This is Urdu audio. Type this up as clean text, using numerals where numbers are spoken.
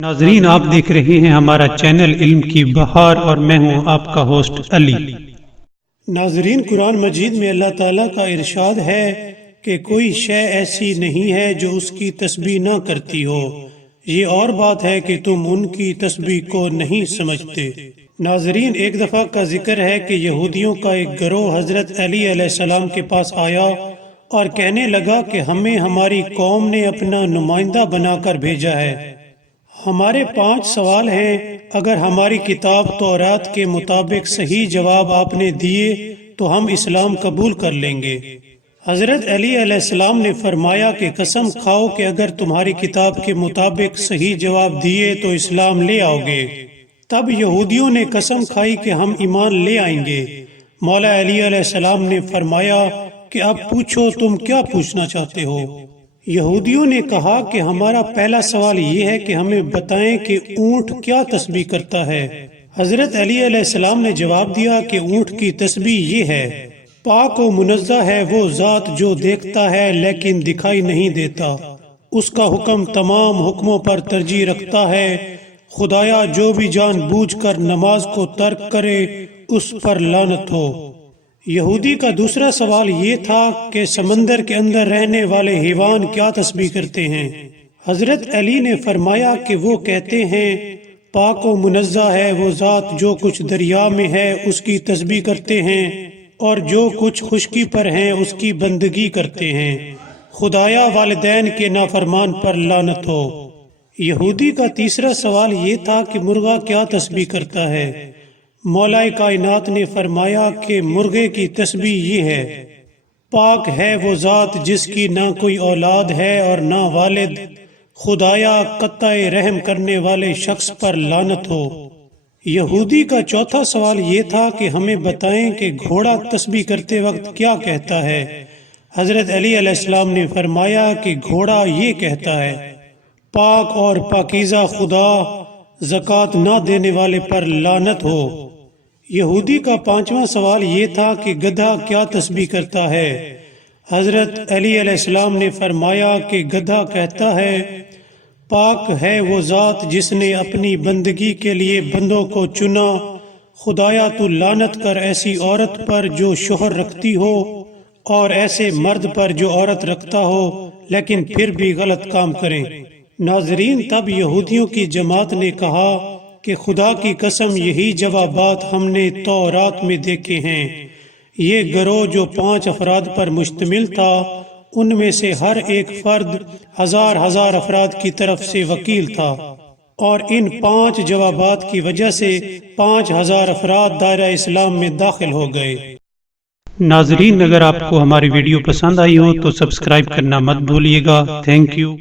ناظرین، آپ دیکھ رہے ہیں ہمارا چینل علم کی بہار اور میں ہوں آپ کا ہوسٹ علی۔ ناظرین، قرآن مجید میں اللہ تعالیٰ کا ارشاد ہے کہ کوئی شے ایسی نہیں ہے جو اس کی تسبیح نہ کرتی ہو، یہ اور بات ہے کہ تم ان کی تسبیح کو نہیں سمجھتے۔ ناظرین، ایک دفعہ کا ذکر ہے کہ یہودیوں کا ایک گروہ حضرت علی علیہ السلام کے پاس آیا اور کہنے لگا کہ ہمیں ہماری قوم نے اپنا نمائندہ بنا کر بھیجا ہے۔ ہمارے 5 سوال ہیں، اگر ہماری کتاب تورات کے مطابق صحیح جواب آپ نے دیے تو ہم اسلام قبول کر لیں گے۔ حضرت علی علیہ السلام نے فرمایا کہ قسم کھاؤ کہ اگر تمہاری کتاب کے مطابق صحیح جواب دیے تو اسلام لے آؤ گے۔ تب یہودیوں نے قسم کھائی کہ ہم ایمان لے آئیں گے۔ مولا علی علیہ السلام نے فرمایا کہ اب پوچھو تم کیا پوچھنا چاہتے ہو۔ یہودیوں نے کہا کہ ہمارا پہلا سوال یہ ہے کہ ہمیں بتائیں کہ اونٹ کیا تسبیح کرتا ہے۔ حضرت علی علیہ السلام نے جواب دیا کہ اونٹ کی تسبیح یہ ہے، پاک و منزہ ہے وہ ذات جو دیکھتا ہے لیکن دکھائی نہیں دیتا، اس کا حکم تمام حکموں پر ترجیح رکھتا ہے، خدایا جو بھی جان بوجھ کر نماز کو ترک کرے اس پر لعنت ہو۔ یہودی کا دوسرا سوال یہ تھا کہ سمندر کے اندر رہنے والے حیوان کیا تسبیح کرتے ہیں۔ حضرت علی نے فرمایا کہ وہ کہتے ہیں، پاک و منزہ ہے وہ ذات جو کچھ دریا میں ہے اس کی تسبیح کرتے ہیں اور جو کچھ خشکی پر ہیں اس کی بندگی کرتے ہیں، خدایا والدین کے نافرمان پر لعنت ہو۔ یہودی کا تیسرا سوال یہ تھا کہ مرغا کیا تسبیح کرتا ہے۔ مولا کائنات نے فرمایا کہ مرغے کی تسبیح یہ ہے، پاک ہے وہ ذات جس کی نہ کوئی اولاد ہے اور نہ والد، خدایا قطع رحم کرنے والے شخص پر لعنت ہو۔ یہودی کا چوتھا سوال یہ تھا کہ ہمیں بتائیں کہ گھوڑا تسبیح کرتے وقت کیا کہتا ہے۔ حضرت علی علیہ السلام نے فرمایا کہ گھوڑا یہ کہتا ہے، پاک اور پاکیزہ خدا، زکوٰۃ نہ دینے والے پر لعنت ہو۔ یہودی کا 5واں سوال یہ تھا کہ گدھا کیا تسبیح کرتا ہے۔ حضرت علی علیہ السلام نے فرمایا کہ گدھا کہتا ہے، پاک ہے وہ ذات جس نے اپنی بندگی کے لیے بندوں کو چنا، خدایا تو لعنت کر ایسی عورت پر جو شوہر رکھتی ہو اور ایسے مرد پر جو عورت رکھتا ہو لیکن پھر بھی غلط کام کریں۔ ناظرین، تب یہودیوں کی جماعت نے کہا کہ خدا کی قسم یہی جوابات ہم نے تورات میں دیکھے ہیں۔ یہ گروہ جو 5 افراد پر مشتمل تھا، ان میں سے ہر ایک فرد 1000 افراد کی طرف سے وکیل تھا، اور ان 5 جوابات کی وجہ سے 5000 افراد دائرہ اسلام میں داخل ہو گئے۔ ناظرین، اگر آپ کو ہماری ویڈیو پسند آئی ہو تو سبسکرائب کرنا مت بھولیے گا۔ Thank you.